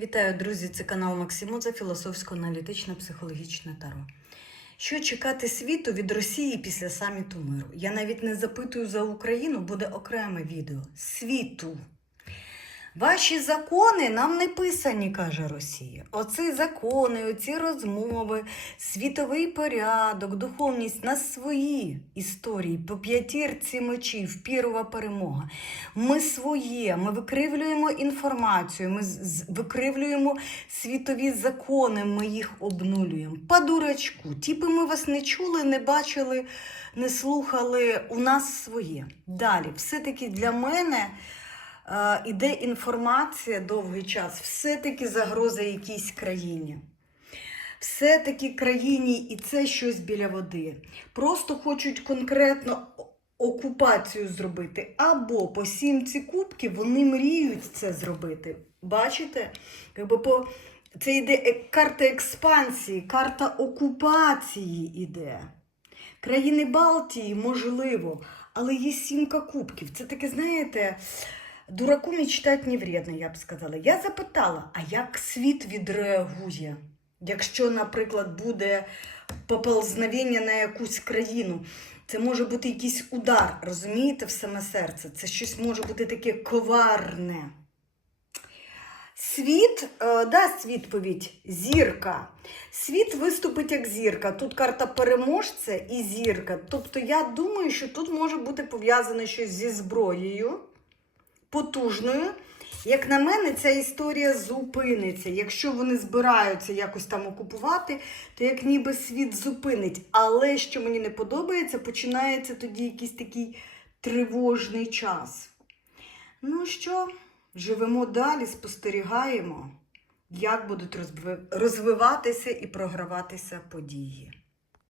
Вітаю, друзі! Це канал Максимоза, філософсько-аналітичне психологічне таро. Що чекати світу від Росії після саміту миру? Я навіть не запитую за Україну, буде окреме відео. Світу. Ваші закони нам не писані, каже Росія. Оці закони, оці розмови, світовий порядок, духовність на свої історії, по п'ятірці мечів, пірова перемога. Ми своє, ми викривлюємо інформацію, ми викривлюємо світові закони, ми їх обнулюємо. По дурачку. Типи ми вас не чули, не бачили, не слухали. У нас своє. Далі, все-таки для мене іде інформація довгий час, все-таки загроза якійсь країні. Все-таки країні, і це щось біля води. Просто хочуть конкретно окупацію зробити. Або по сімці кубків вони мріють це зробити. Бачите? Якби по... Це йде е- карта експансії, карта окупації іде. Країни Балтії, можливо, але є сімка кубків. Це таке, знаєте, дураку мечтать не вредно, я б сказала. Я запитала, а як світ відреагує, якщо, наприклад, буде поползновення на якусь країну? Це може бути якийсь удар, розумієте, в саме серце. Це щось може бути таке коварне. Світ е, дасть відповідь зірка. Світ виступить як зірка. Тут карта переможця і зірка. Тобто я думаю, що тут може бути пов'язане щось зі зброєю потужною. Як на мене, ця історія зупиниться. Якщо вони збираються якось там окупувати, то як ніби світ зупинить. Але що мені не подобається, починається тоді якийсь такий тривожний час. Ну що, живемо далі, спостерігаємо, як будуть розвиватися і програватися події.